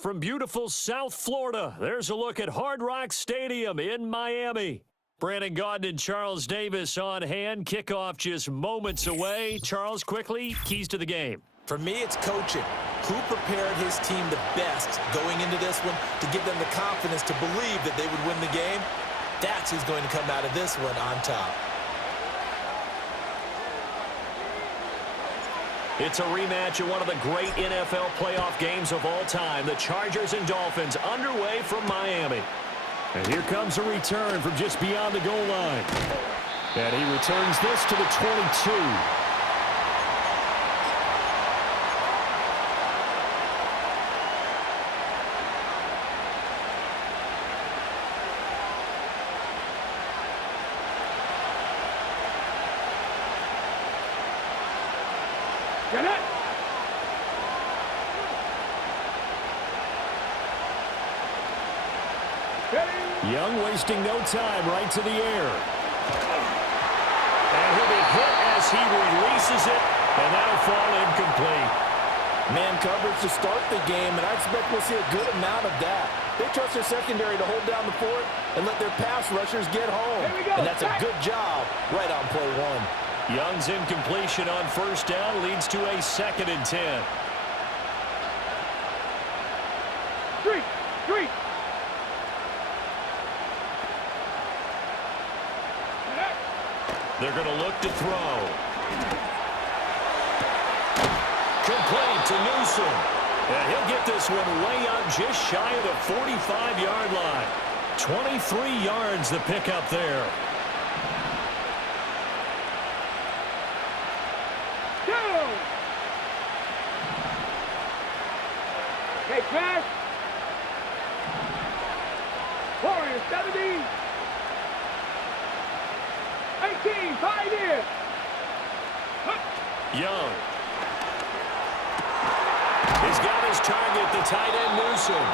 From beautiful South Florida, there's a look at Hard Rock Stadium in Miami. Brandon Gaudin and Charles Davis on hand. Kickoff just moments away. Charles, quickly, keys to the game. For me, it's coaching. Who prepared his team the best going into this one to give them the confidence to believe that they would win the game? That's who's going to come out of this one on top. It's a rematch of one of the great NFL playoff games of all time. The Chargers and Dolphins underway from Miami. And here comes a return from just beyond the goal line. And he returns this to the 22. Get it! Young wasting no time, right to the air. And he'll be hit as he releases it, and that'll fall incomplete. Man coverage to start the game, and I expect we'll see a good amount of that. They trust their secondary to hold down the fort and let their pass rushers get home. And that's a good job right on play one. Young's incompletion on first down leads to a 2nd and 10. Three. They're going to look to throw. Complete to Newsom. And he'll get this one way up just shy of the 45-yard line. 23 yards the pickup there. Okay, pass. Warriors, 70. 18, 5 in. Young. He's got his target, the tight end Newsom.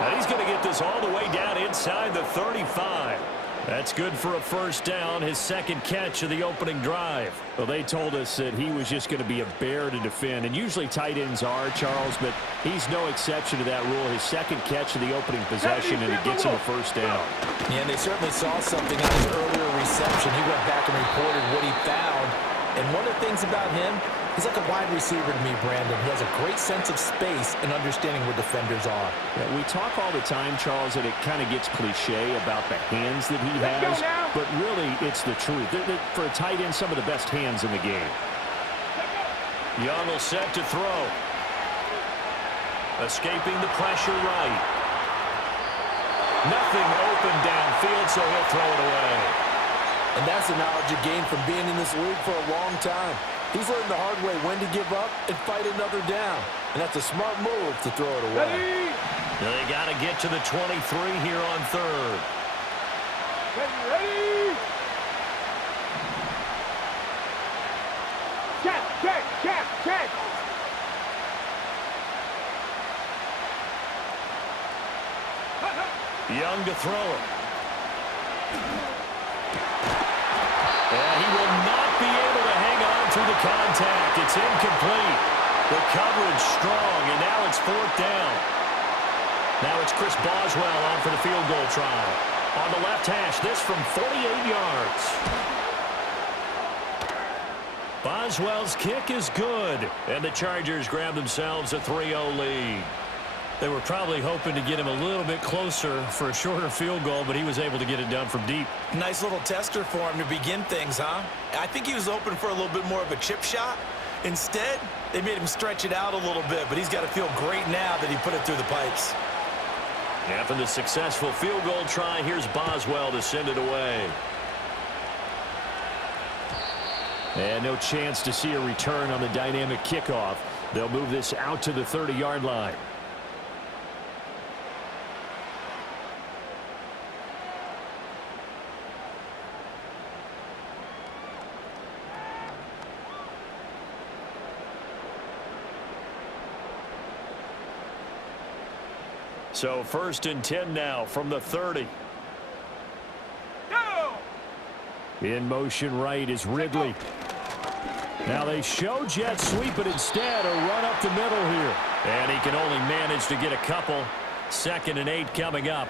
And he's going to get this all the way down inside the 35. That's good for a first down, his 2nd catch of the opening drive. Well, they told us that he was just going to be a bear to defend, and usually tight ends are, Charles, but he's no exception to that rule. His 2nd catch of the opening possession, and it gets him a first down. Yeah, and they certainly saw something on his earlier reception. He went back and reported what he found. And one of the things about him, he's like a wide receiver to me, Brandon. He has a great sense of space and understanding where defenders are. Yeah, we talk all the time, Charles, that it kind of gets cliche about the hands that he has, but really it's the truth. For a tight end, some of the best hands in the game. Young will set to throw. Escaping the pressure right. Nothing open downfield, so he'll throw it away. And that's the knowledge he gained from being in this league for a long time. He's learned the hard way when to give up and fight another down. And that's a smart move to throw it away. They got to get to the 23 here on 3rd. Ready? Check. Young to throw it. And he will not be able to hang on through the contact. It's incomplete. The coverage strong, and now it's 4th down. Now it's Chris Boswell on for the field goal try. On the left hash, this from 48 yards. Boswell's kick is good, and the Chargers grab themselves a 3-0 lead. They were probably hoping to get him a little bit closer for a shorter field goal, but he was able to get it done from deep. Nice little tester for him to begin things, huh? I think he was open for a little bit more of a chip shot. Instead, they made him stretch it out a little bit, but he's got to feel great now that he put it through the pipes. After the successful field goal try, here's Boswell to send it away. And no chance to see a return on the dynamic kickoff. They'll move this out to the 30-yard line. So 1st and 10 now from the 30. Go! In motion right is Ridley. Now they show jet sweep, but instead a run up the middle here. And he can only manage to get a couple. 2nd and 8 coming up.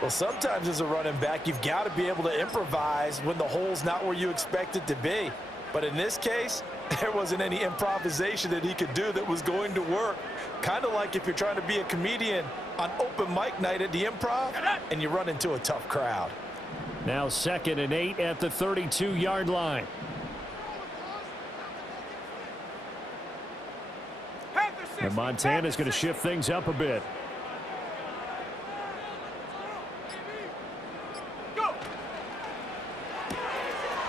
Well, sometimes as a running back, you've got to be able to improvise when the hole's not where you expect it to be. But in this case, there wasn't any improvisation that he could do that was going to work. Kind of like if you're trying to be a comedian on open mic night at the Improv and you run into a tough crowd. Now 2nd and 8 at the 32-yard line. And Montana's going to shift things up a bit.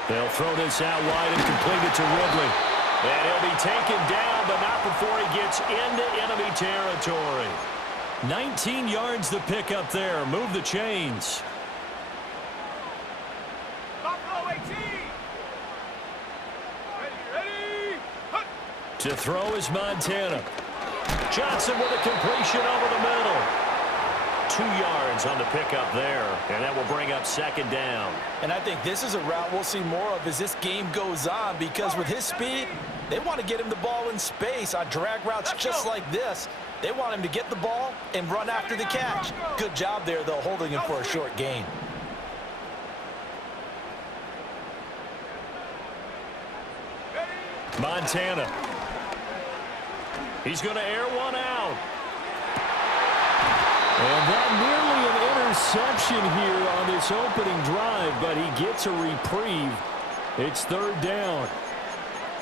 They'll throw this out wide and complete it to Ridley. And he'll be taken down, but not before he gets into enemy territory. 19 yards the pick up there. Move the chains. To throw is Montana. Johnson with a completion over the middle. 2 yards on the pickup there, and that will bring up 2nd down. And I think this is a route we'll see more of as this game goes on, because with his speed, they want to get him the ball in space on drag routes just like this. They want him to get the ball and run after the catch. Good job there, though, holding him for a short gain. Montana. He's going to air one out. And that nearly an interception here on this opening drive, but he gets a reprieve. It's 3rd down.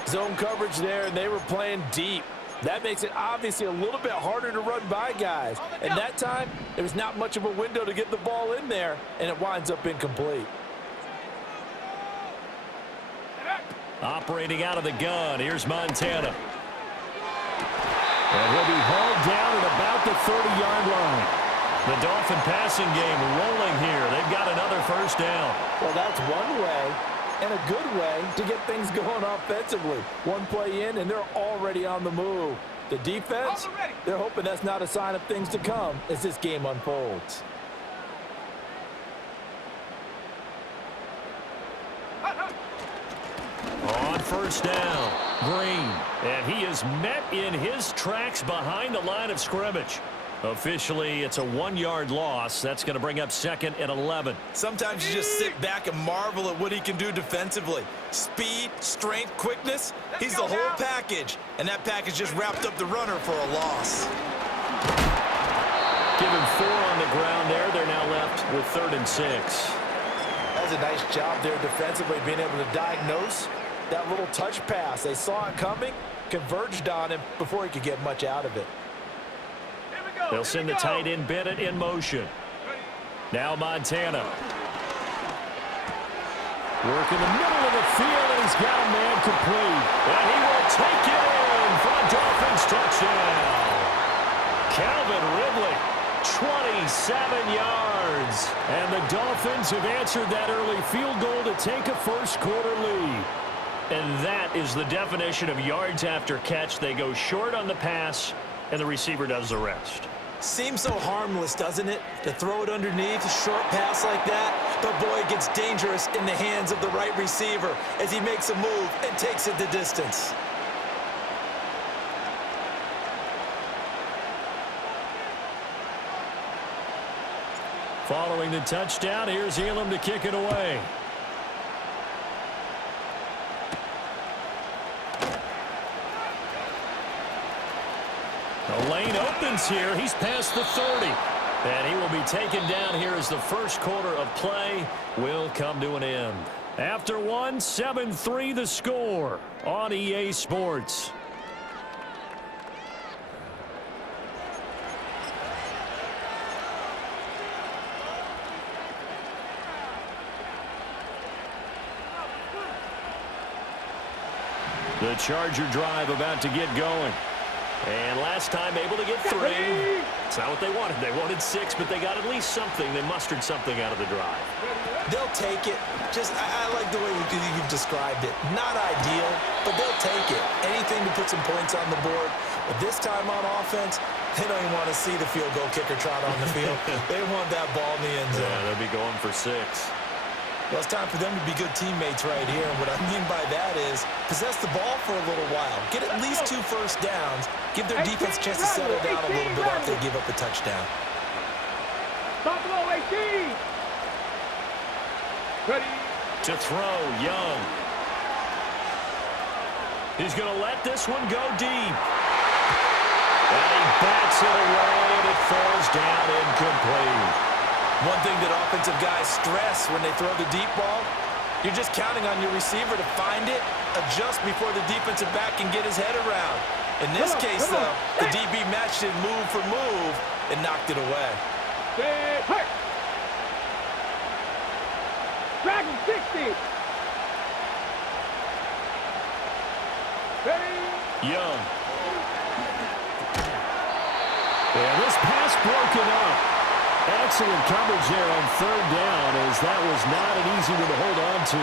Zone coverage there, and they were playing deep. That makes it obviously a little bit harder to run by guys. And that time, there was not much of a window to get the ball in there, and it winds up incomplete. Operating out of the gun, here's Montana. And he'll be hauled down at about the 30-yard line. The Dolphin passing game rolling here. They've got another 1st down. Well, that's one way and a good way to get things going offensively. One play in, and they're already on the move. The defense, they're hoping that's not a sign of things to come as this game unfolds. On 1st down, Green. And he is met in his tracks behind the line of scrimmage. Officially, it's a 1-yard loss. That's going to bring up 2nd and 11. Sometimes you just sit back and marvel at what he can do defensively. Speed, strength, quickness, he's the whole package. And that package just wrapped up the runner for a loss. Given 4 on the ground there, they're now left with 3rd and 6. That's a nice job there defensively, being able to diagnose that little touch pass. They saw it coming, converged on him before he could get much out of it. They'll send the tight end Bennett in motion. Now Montana. Working the middle of the field, and he's got a man complete. And he will take it in for a Dolphins touchdown. Calvin Ridley, 27 yards. And the Dolphins have answered that early field goal to take a 1st quarter lead. And that is the definition of yards after catch. They go short on the pass, and the receiver does the rest. Seems so harmless, doesn't it, to throw it underneath a short pass like that? But boy, it gets dangerous in the hands of the right receiver as he makes a move and takes it the distance. Following the touchdown, here's Elam to kick it away. The lane opens here. He's past the 30. And he will be taken down here as the 1st quarter of play will come to an end. After 1, 7-3 the score on EA Sports. The Charger drive about to get going. And last time able to get 3. It's not what they wanted. They wanted 6, but they got at least something. They mustered something out of the drive. They'll take it. I like the way you've described it. Not ideal, but they'll take it. Anything to put some points on the board. But this time on offense, they don't even want to see the field goal kicker trot on the field. They want that ball in the end zone. Yeah, they'll be going for 6. Well, it's time for them to be good teammates right here. And what I mean by that is possess the ball for a little while. Get at least 2 first downs. Give their defense a chance to settle down a little bit after they give up a touchdown. Buffalo 18. Ready. To throw, Young. He's going to let this one go deep. And he bats it away, and it falls down incomplete. One thing that offensive guys stress when they throw the deep ball, you're just counting on your receiver to find it, adjust before the defensive back can get his head around. In this case, though, the DB matched it move for move and knocked it away. Hurt. Dragon 60. Ready. Young. And this pass broken up. Excellent coverage there on 3rd down, as that was not an easy one to hold on to.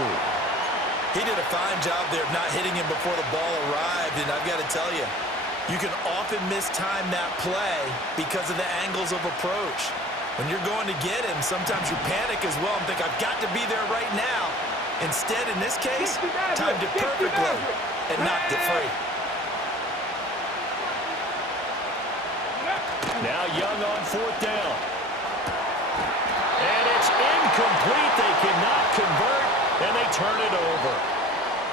He did a fine job there of not hitting him before the ball arrived, and I've got to tell you, you can often mistime that play because of the angles of approach. When you're going to get him, sometimes you panic as well and think, I've got to be there right now. Instead, in this case, timed it perfectly and knocked it free. Now Young on 4th down. And it's incomplete. They cannot convert, and they turn it over.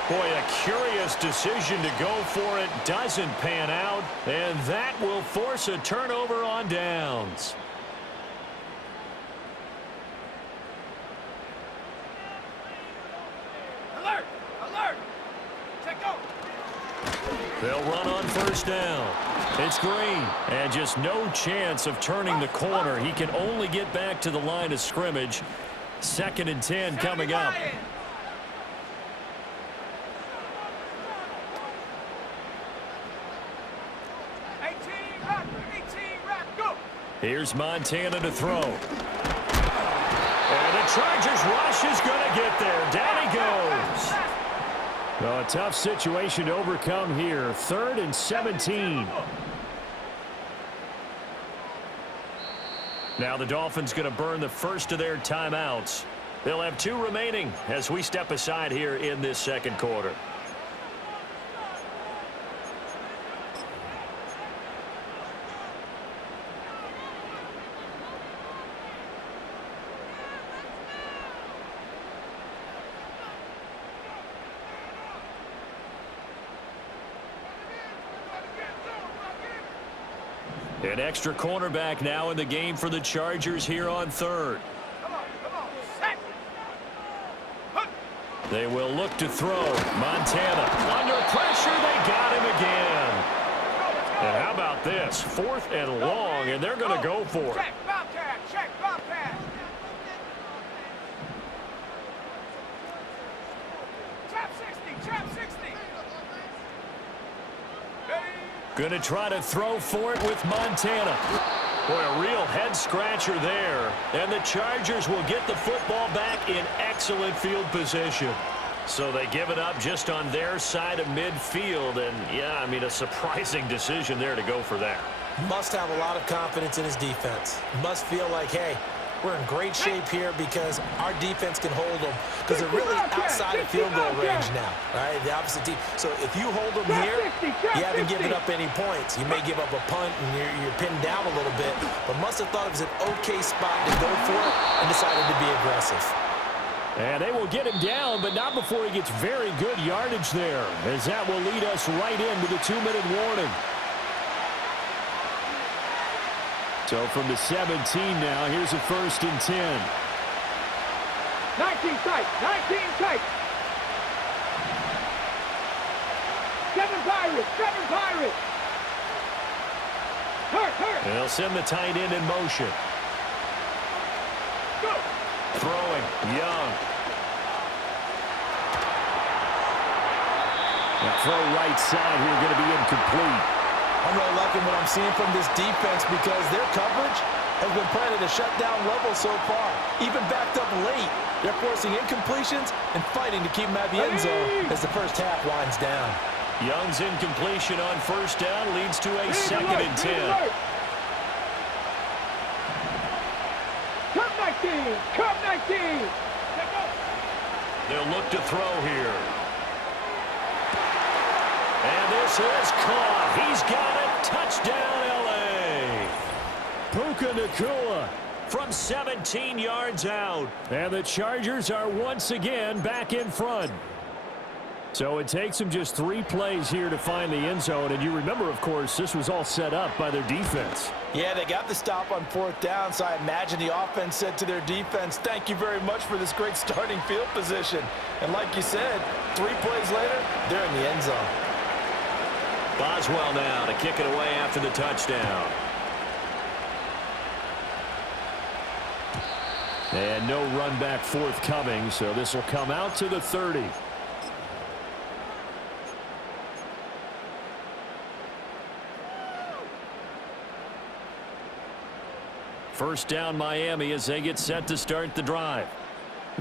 Boy, a curious decision to go for it. Doesn't pan out, and that will force a turnover on downs. Alert! Alert! Check go! They'll run on 1st down. It's Green, and just no chance of turning the corner. He can only get back to the line of scrimmage. 2nd and 10 coming up. Here's Montana to throw. And the Chargers rush is going to get there. Down he goes. Well, a tough situation to overcome here. 3rd and 17. Now the Dolphins going to burn the first of their timeouts. They'll have 2 remaining as we step aside here in this 2nd quarter. An extra cornerback now in the game for the Chargers here on 3rd. They will look to throw. Montana under pressure. They got him again. And how about this? 4th and long, and they're going to go for it. Check Bobcat! Check Bobcat! Trap 60! Trap 60! Going to try to throw for it with Montana. Boy, a real head-scratcher there. And the Chargers will get the football back in excellent field position. So they give it up just on their side of midfield. And, yeah, I mean, a surprising decision there to go for that. Must have a lot of confidence in his defense. Must feel like, hey, we're in great shape here because our defense can hold them because they're really outside of field goal range now, right? The opposite team. So if you hold them here, you haven't given up any points. You may give up a punt and you're pinned down a little bit, but must have thought it was an okay spot to go for it and decided to be aggressive. And they will get him down, but not before he gets very good yardage there, as that will lead us right into the 2-minute warning. So from the 17 now, here's a 1st and 10. 19 tight! 19 tight! 7 Pirates! 7 Pirates! Hurt! And they'll send the tight end in motion. Go! Throwing, Young. The throw right side here going to be incomplete. I'm really liking what I'm seeing from this defense because their coverage has been playing at a shutdown level so far. Even backed up late, they're forcing incompletions and fighting to keep them at the end zone as the first half winds down. Young's incompletion on 1st down leads to a 2nd and 10. Come 19! Come 19! They'll look to throw here. And this is caught. He's got it. Touchdown, L.A. Puka Nacua from 17 yards out. And the Chargers are once again back in front. So it takes them just 3 plays here to find the end zone. And you remember, of course, this was all set up by their defense. Yeah, they got the stop on 4th down, so I imagine the offense said to their defense, thank you very much for this great starting field position. And like you said, 3 plays later, they're in the end zone. Boswell now to kick it away after the touchdown. And no run back forthcoming, so this will come out to the 30. First down Miami as they get set to start the drive.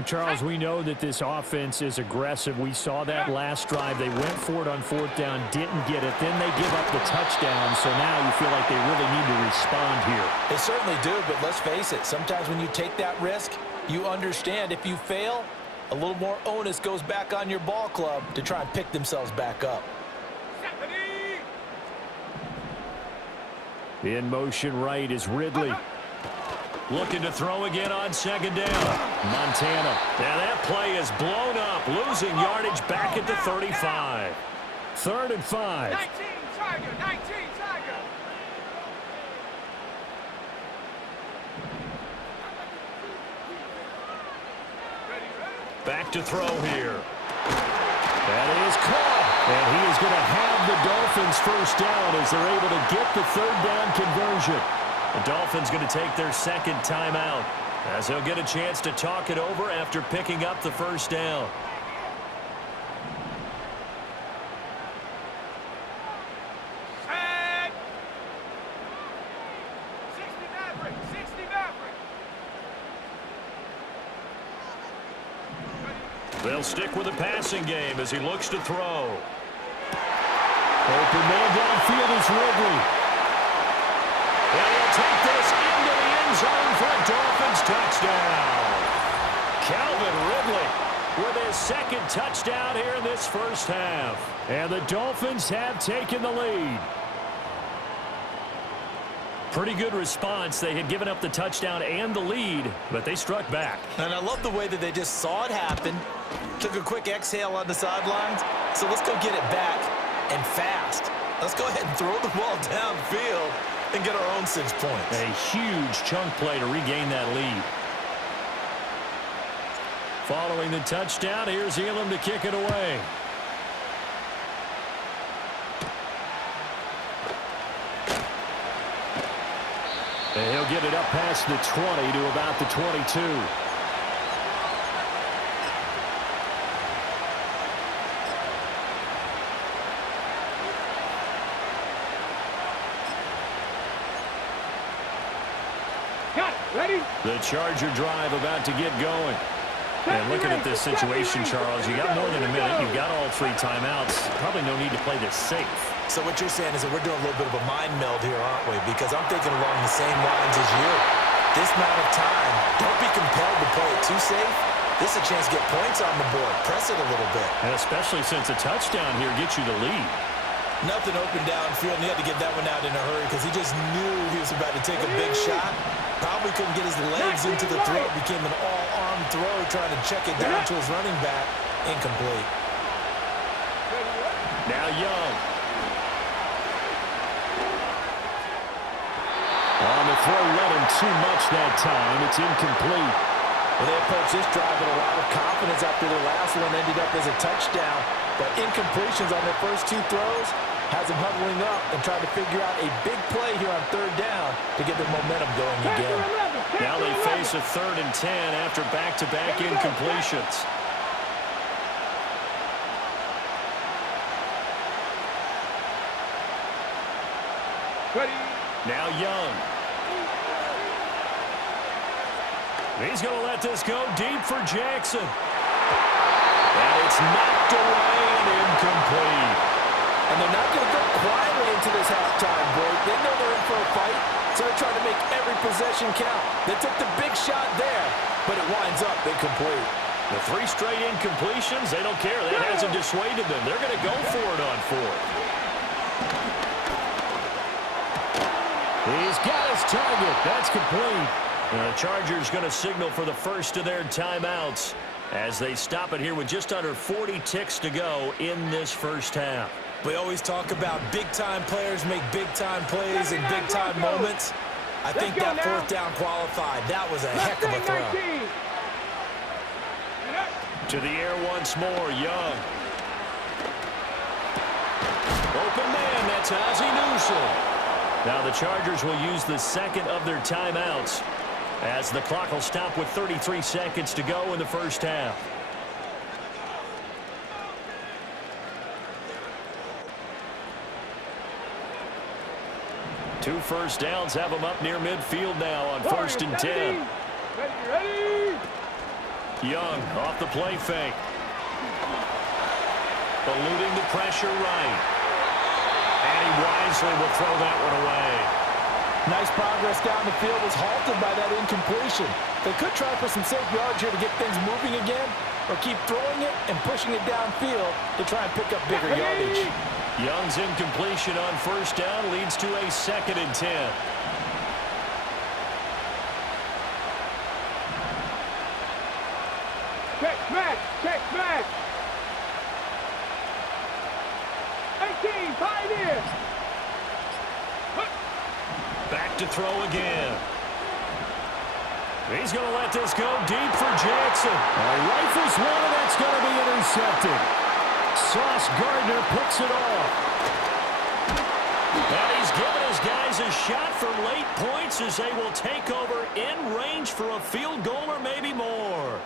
Charles, we know that this offense is aggressive. We saw that last drive. They went for it on 4th down, didn't get it. Then they give up the touchdown, so now you feel like they really need to respond here. They certainly do, but let's face it. Sometimes when you take that risk, you understand if you fail, a little more onus goes back on your ball club to try and pick themselves back up. In motion right is Ridley. Looking to throw again on 2nd down. Montana. Now that play is blown up. Losing yardage back at the 35. 3rd and 5. 19 Tiger, 19 Tiger. Back to throw here. That is caught. And he is going to have the Dolphins first down as they're able to get the 3rd down conversion. The Dolphins going to take their 2nd timeout as they'll get a chance to talk it over after picking up the first down. Set. 60 Maverick, 60 Maverick. They'll stick with the passing game as he looks to throw. Open man downfield is Ridley. And he'll take this into the end zone for a Dolphins touchdown. Calvin Ridley with his 2nd touchdown here in this first half. And the Dolphins have taken the lead. Pretty good response. They had given up the touchdown and the lead, but they struck back. And I love the way that they just saw it happen, took a quick exhale on the sidelines. So let's go get it back and fast. Let's go ahead and throw the ball downfield and get our own 6 points. A huge chunk play to regain that lead. Following the touchdown, here's Elam to kick it away. And he'll get it up past the 20 to about the 22. Ready? The Charger drive about to get going. And looking at this situation, Charles, you got more than a minute. You've got all 3 timeouts. Probably no need to play this safe. So what you're saying is that we're doing a little bit of a mind meld here, aren't we? Because I'm thinking along the same lines as you. This amount of time, don't be compelled to play it too safe. This is a chance to get points on the board. Press it a little bit. And especially since a touchdown here gets you the lead. Nothing open downfield, and he had to get that one out in a hurry because he just knew he was about to take a big shot. Probably couldn't get his legs into the throw. It became an all-arm throw, trying to check it down to his running back. Incomplete. Now Young. On the throw, let him too much that time. It's incomplete. Well, they approached this drive with a lot of confidence after their last one ended up as a touchdown. But incompletions on their first 2 throws has them huddling up and trying to figure out a big play here on 3rd down to get their momentum going again. Now they face a 3rd and 10 after back-to-back incompletions. Ready? Now Young. He's going to let this go deep for Jackson. And it's knocked away and incomplete. And they're not going to go quietly into this halftime break. They know they're in for a fight, so they're trying to make every possession count. They took the big shot there, but it winds up incomplete. The 3 straight incompletions, they don't care. That hasn't dissuaded them. They're going to go for it on 4th. He's got his target. That's complete. The Chargers going to signal for the first of their timeouts as they stop it here with just under 40 ticks to go in this first half. We always talk about big-time players make big-time plays in big-time moments. I think that 4th down qualified. That was a heck of a throw. To the air once more, Young. Open man, that's Ozzie Newsome. Now the Chargers will use the second of their timeouts as the clock will stop with 33 seconds to go in the first half. Two first downs have them up near midfield now on 1st and 10. Ready. Young off the play fake. Eluding the pressure right. And he wisely will throw that one away. Nice progress down the field was halted by that incompletion. They could try for some safe yards here to get things moving again, or keep throwing it and pushing it downfield to try and pick up bigger yardage. Young's incompletion on 1st down leads to a 2nd and 10. Check match. 18, Pioneer. Back to throw again. He's going to let this go deep for Jackson. Rifles one, and that's going to be intercepted. Sauce Gardner picks it off. And he's given his guys a shot for late points as they will take over in range for a field goal or maybe more.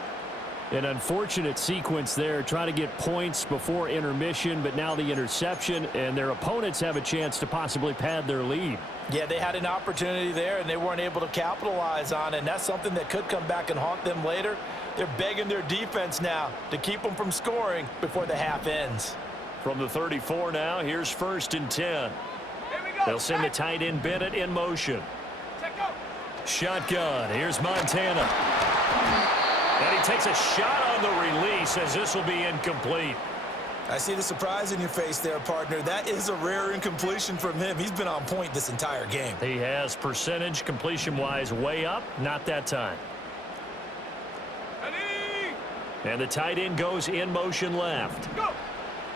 An unfortunate sequence there, trying to get points before intermission, but now the interception, and their opponents have a chance to possibly pad their lead. Yeah, they had an opportunity there, and they weren't able to capitalize on it, and that's something that could come back and haunt them later. They're begging their defense now to keep them from scoring before the half ends. From the 34 now, here's 1st and 10. They'll send the tight end Bennett in motion. Shotgun, here's Montana. And he takes a shot on the release as this will be incomplete. I see the surprise in your face there, partner. That is a rare incompletion from him. He's been on point this entire game. He has percentage completion-wise way up, not that time. Ready. And the tight end goes in motion left. Go.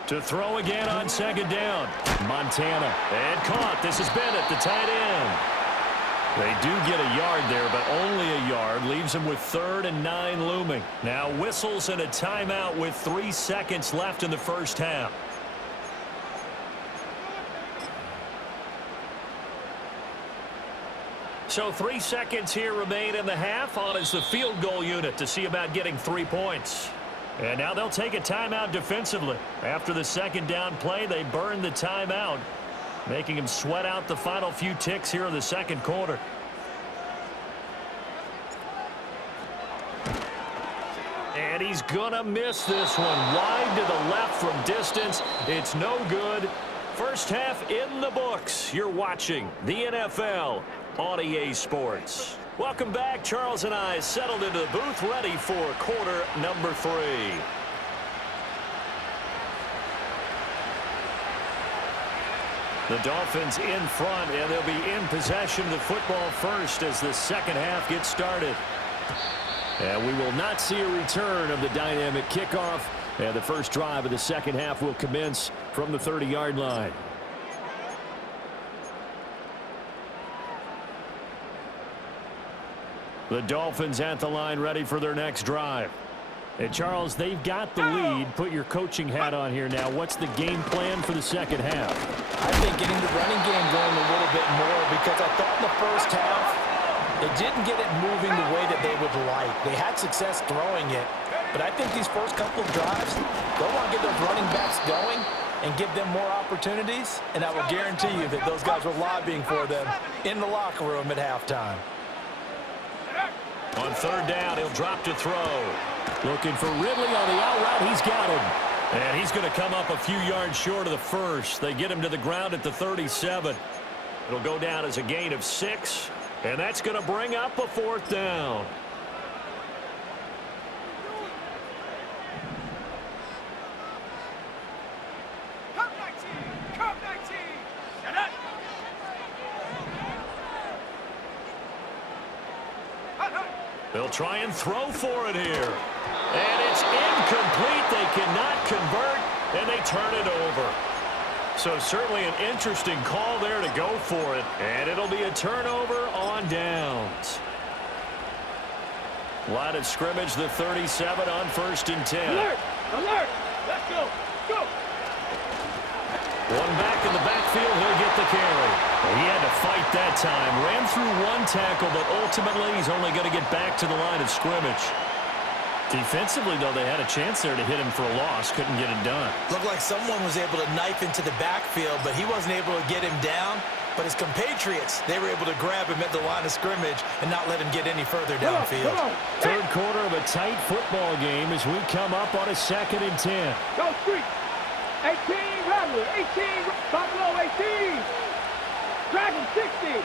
To throw again on 2nd down. Montana. And caught. This has been at the tight end. They do get a yard there, but only a yard. Leaves them with 3rd and 9 looming. Now whistles and a timeout with 3 seconds left in the first half. So 3 seconds here remain in the half. On is the field goal unit to see about getting 3 points. And now they'll take a timeout defensively. After the 2nd down play, they burn the timeout, making him sweat out the final few ticks here in the 2nd quarter. And he's going to miss this one. Wide to the left from distance. It's no good. First half in the books. You're watching the NFL on EA Sports. Welcome back. Charles and I settled into the booth, ready for quarter number 3. The Dolphins in front, and they'll be in possession of the football first as the second half gets started. And we will not see a return of the dynamic kickoff, and the first drive of the second half will commence from the 30-yard line. The Dolphins at the line, ready for their next drive. And Charles, they've got the lead. Put your coaching hat on here now. What's the game plan for the second half? I think getting the running game going a little bit more, because I thought in the first half they didn't get it moving the way that they would like. They had success throwing it, but I think these first couple of drives, they'll want to get those running backs going and give them more opportunities, and I will guarantee you that those guys were lobbying for them in the locker room at halftime. On 3rd down, he'll drop to throw. Looking for Ridley on the out route. He's got him. And he's going to come up a few yards short of the first. They get him to the ground at the 37. It'll go down as a gain of 6, and that's going to bring up a 4th down. They'll try and throw for it here. And it's incomplete. They cannot convert, and they turn it over. So certainly an interesting call there to go for it. And it'll be a turnover on downs. Line of scrimmage, the 37 on 1st and 10. Alert! Alert! Let's go! Go! One back in the backfield, he'll get the carry. He had to fight that time. Ran through one tackle, but ultimately he's only going to get back to the line of scrimmage. Defensively, though, they had a chance there to hit him for a loss. Couldn't get it done. Looked like someone was able to knife into the backfield, but he wasn't able to get him down. But his compatriots, they were able to grab him at the line of scrimmage and not let him get any further downfield. Third quarter of a tight football game as we come up on a 2nd and 10. Go street! 18, Rattler! 18, Buffalo 18! Dragon 60!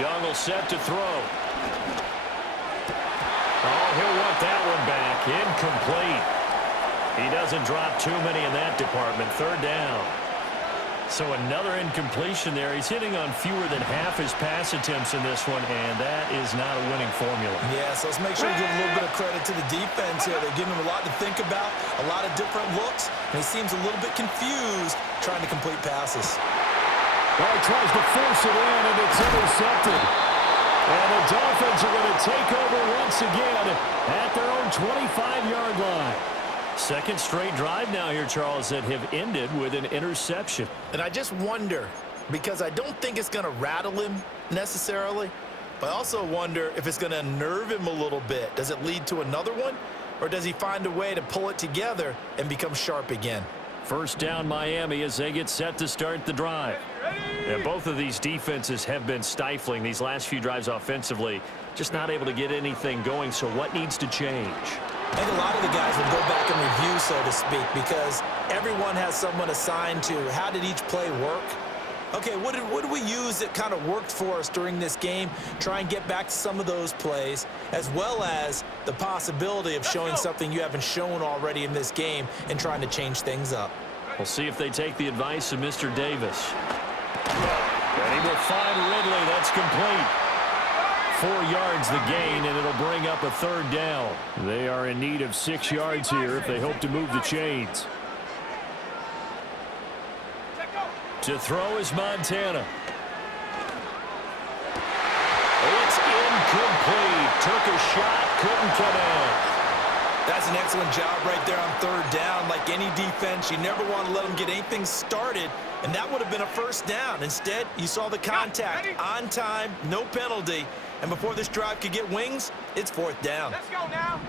Young will set to throw. Oh, he'll want that one back. Incomplete. He doesn't drop too many in that department. 3rd down. So another incompletion there. He's hitting on fewer than half his pass attempts in this one, and that is not a winning formula. Yeah, so let's make sure we give a little bit of credit to the defense here. They're giving him a lot to think about, a lot of different looks, and he seems a little bit confused trying to complete passes. Well, he tries to force it in, and it's intercepted. And the Dolphins are going to take over once again at their own 25-yard line. Second straight drive now here, Charles, that have ended with an interception. And I just wonder, because I don't think it's going to rattle him necessarily, but I also wonder if it's going to unnerve him a little bit. Does it lead to another one, or does he find a way to pull it together and become sharp again? First down Miami as they get set to start the drive. And both of these defenses have been stifling these last few drives offensively, just not able to get anything going. So what needs to change? I think a lot of the guys will go back and review, so to speak, because everyone has someone assigned to how did each play work. Okay, what did we use that kind of worked for us during this game? Try and get back to some of those plays, as well as the possibility of showing something you haven't shown already in this game and trying to change things up. We'll see if they take the advice of Mr. Davis. And he will find Ridley. That's complete. 4 yards the gain, and it'll bring up a 3rd down. They are in need of 6 yards here if they hope to move the chains. To throw is Montana. It's incomplete. Took a shot, couldn't connect. That's an excellent job right there on 3rd down. Like any defense, you never want to let them get anything started, and that would have been a 1st down. Instead, you saw the contact on time, no penalty, and before this drive could get wings, it's 4th down. Let's go now!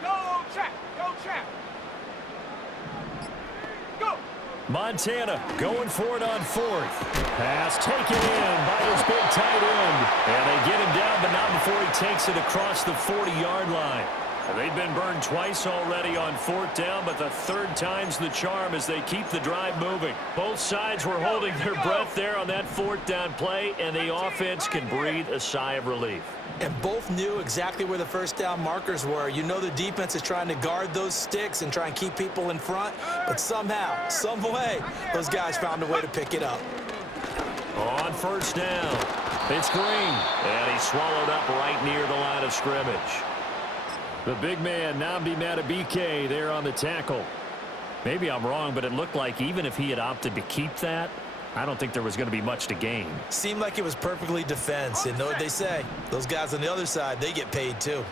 Go, Chap! Go, Chap! Go! Montana going for it on 4th. Pass taken in by his big tight end. And they get him down, but not before he takes it across the 40-yard line. They've been burned twice already on 4th down, but the 3rd time's the charm as they keep the drive moving. Both sides were holding their breath there on that 4th down play, and the offense can breathe a sigh of relief. And both knew exactly where the 1st down markers were. You know the defense is trying to guard those sticks and try and keep people in front, but somehow, some way, those guys found a way to pick it up. On 1st down, it's Green, and he's swallowed up right near the line of scrimmage. The big man, Nnamdi Madubuike, there on the tackle. Maybe I'm wrong, but it looked like even if he had opted to keep that, I don't think there was going to be much to gain. Seemed like it was perfectly defense. And know what they say? Those guys on the other side, they get paid too.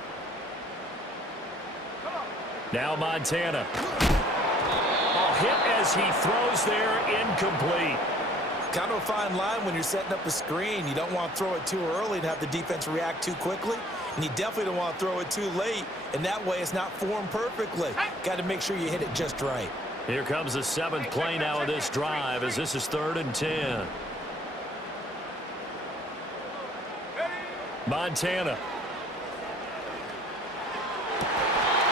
Now Montana. Oh, hit as he throws there, incomplete. Kind of a fine line when you're setting up a screen. You don't want to throw it too early and have the defense react too quickly. And you definitely don't want to throw it too late. And that way it's not formed perfectly. Got to make sure you hit it just right. Here comes the 7th play now of this drive as this is 3rd and 10. Montana.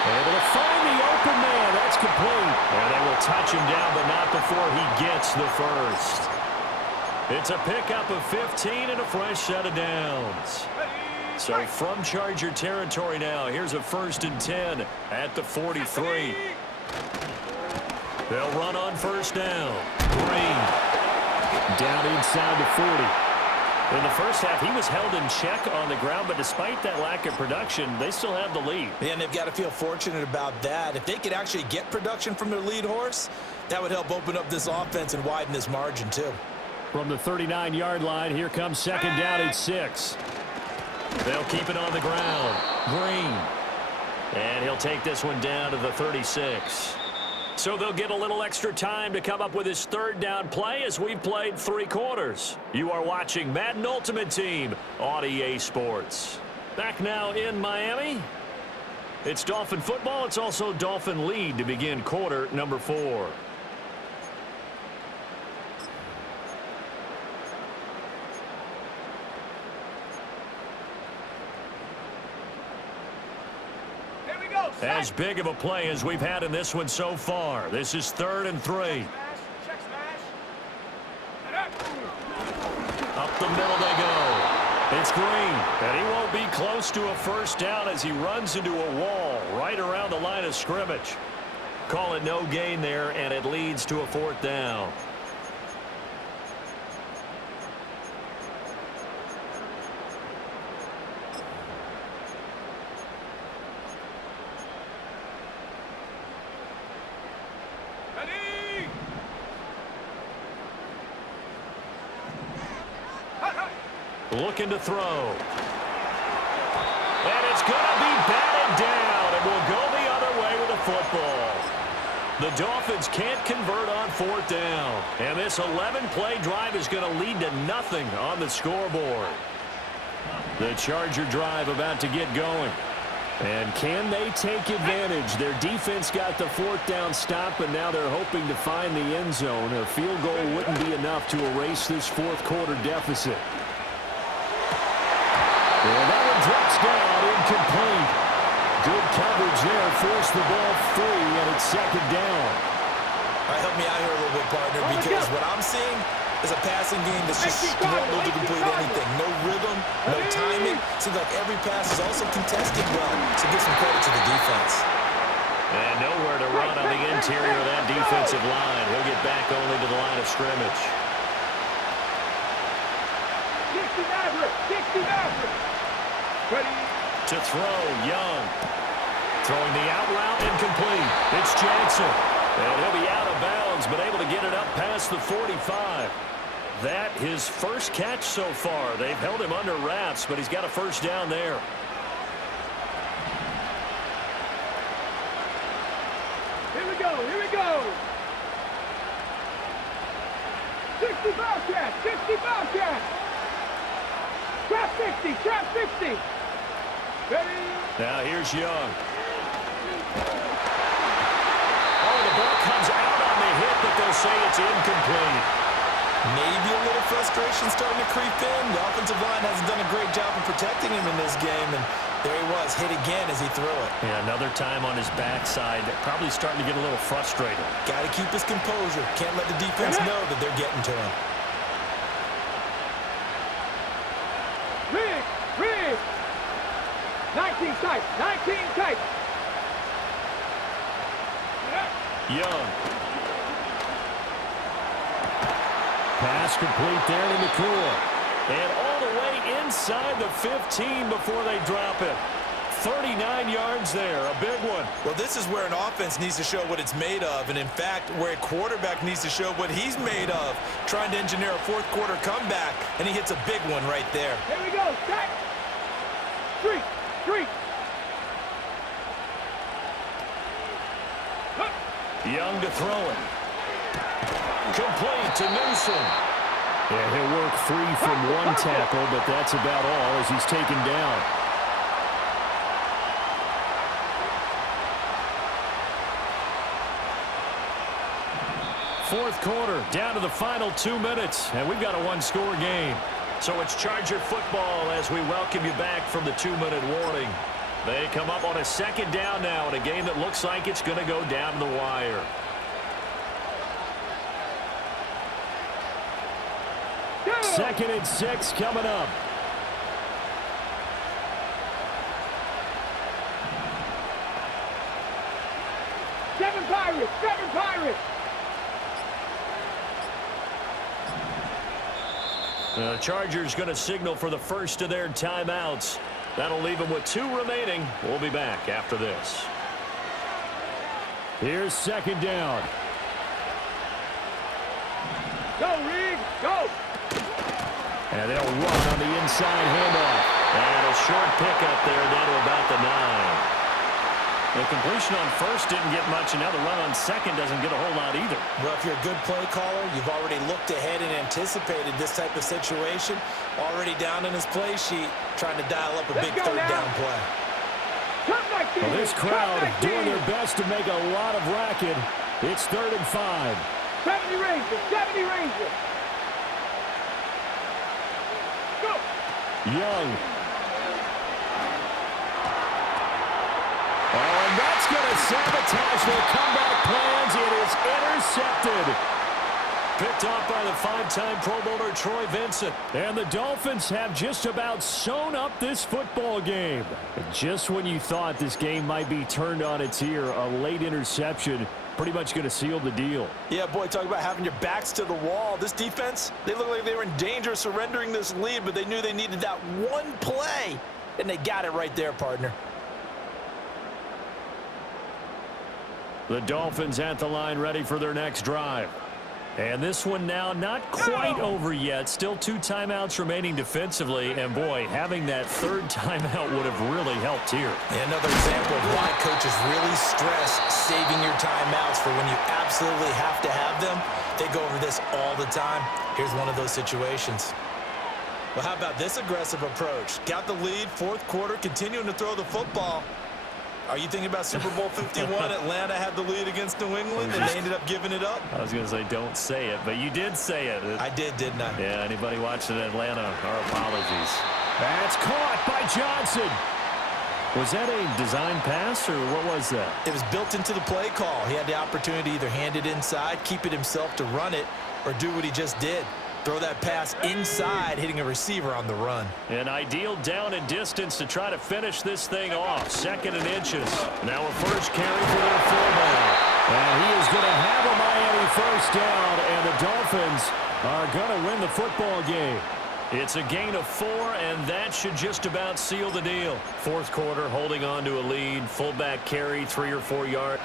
Able to find the open man. That's complete. And they will touch him down, but not before he gets the 1st. It's a pickup of 15 and a fresh set of downs. So from Charger territory now, here's a 1st and 10 at the 43. They'll run on first down. Green. Down inside the 40. In the first half, he was held in check on the ground, but despite that lack of production, they still have the lead. And they've got to feel fortunate about that. If they could actually get production from their lead horse, that would help open up this offense and widen this margin too. From the 39-yard line, here comes second down and 6. They'll keep it on the ground. Green. And he'll take this one down to the 36. So they'll get a little extra time to come up with his third down play as we've played 3 quarters. You are watching Madden Ultimate Team on EA Sports. Back now in Miami. It's Dolphin football. It's also Dolphin lead to begin quarter number 4. As big of a play as we've had in this one so far. This is 3rd and 3. Up the middle they go. It's Green, and he won't be close to a first down as he runs into a wall right around the line of scrimmage. Call it no gain there, and it leads to a 4th down. Looking to throw. And it's going to be batted down, and will go the other way with the football. The Dolphins can't convert on 4th down. And this 11-play drive is going to lead to nothing on the scoreboard. The Charger drive about to get going. And can they take advantage? Their defense got the 4th down stop, and now they're hoping to find the end zone. A field goal wouldn't be enough to erase this 4th quarter deficit. And that one drops down, incomplete. Good coverage there, forced the ball free, and it's 2nd down. All right, help me out here a little bit, partner, because what I'm seeing is a passing game that's just scrambled to complete anything. No rhythm, no timing. Seems like every pass is also contested well, so give some credit to the defense. And nowhere to run on the interior of that defensive line. He'll get back only to the line of scrimmage. 60 Maverick. Ready. To throw, Young. Throwing the out route, incomplete. It's Jackson. And he'll be out of bounds, but able to get it up past the 45. That his first catch so far. They've held him under wraps, but he's got a first down there. Here we go. 60 Bobcat. Trap 50. Ready. Now here's Young. Oh, the ball comes out on the hit, but they'll say it's incomplete. Maybe a little frustration starting to creep in. The offensive line hasn't done a great job of protecting him in this game, and there he was, hit again as he threw it. Yeah, another time on his backside, probably starting to get a little frustrated. Got to keep his composure. Can't let the defense know that they're getting to him. Rig. 19 tight. Young. Pass complete there to McCool. And all the way inside the 15 before they drop it. 39 yards there, a big one. Well, this is where an offense needs to show what it's made of, and in fact, where a quarterback needs to show what he's made of, trying to engineer a 4th quarter comeback, and he hits a big one right there. Here we go, stack. Street. Young to throw it. Complete to Newsom. Yeah, he'll work free from one tackle, but that's about all as he's taken down. Fourth quarter, down to the final 2 minutes, and we've got a one-score game. So it's Charger football as we welcome you back from the 2-minute warning. They come up on a 2nd down now in a game that looks like it's going to go down to the wire. Second and 6 coming up. Seven Pirates. The Chargers going to signal for the first of their timeouts. That'll leave them with 2 remaining. We'll be back after this. Here's second down. Go, Reed, go. And they'll run on the inside handoff. And a short pickup there down to about the 9. The completion on first didn't get much, and now the run on second doesn't get a whole lot either. Well, if you're a good play caller, you've already looked ahead and anticipated this type of situation. Already down in his play sheet, trying to dial up a big third down play. Well, this crowd doing their best to make a lot of racket. It's 3rd and 5. 70 Rangers, 70 Rangers. Go. Young. Oh, and that's going to sabotage their comeback plans. It is intercepted. Picked off by the 5-time Pro Bowler Troy Vincent. And the Dolphins have just about sewn up this football game. Just when you thought this game might be turned on its ear, a late interception pretty much going to seal the deal. Yeah, boy, talk about having your backs to the wall. This defense, they look like they were in danger of surrendering this lead, but they knew they needed that one play, and they got it right there, partner. The Dolphins at the line ready for their next drive. And this one now not quite over yet. Still 2 timeouts remaining defensively. And, boy, having that 3rd timeout would have really helped here. And another example of why coaches really stress saving your timeouts for when you absolutely have to have them. They go over this all the time. Here's one of those situations. Well, how about this aggressive approach? Got the lead, 4th quarter, continuing to throw the football. Are you thinking about Super Bowl 51? Atlanta had the lead against New England, and they ended up giving it up? I was going to say don't say it, but you did say it. I did, didn't I? Yeah, anybody watching Atlanta, our apologies. That's caught by Johnson. Was that a design pass, or what was that? It was built into the play call. He had the opportunity to either hand it inside, keep it himself to run it, or do what he just did. Throw that pass inside, hitting a receiver on the run. An ideal down and distance to try to finish this thing off. 2nd and inches. Now a first carry for their fullback. And he is going to have a Miami first down, and the Dolphins are going to win the football game. It's a gain of 4, and that should just about seal the deal. 4th quarter, holding on to a lead. Fullback carry, 3 or 4 yards.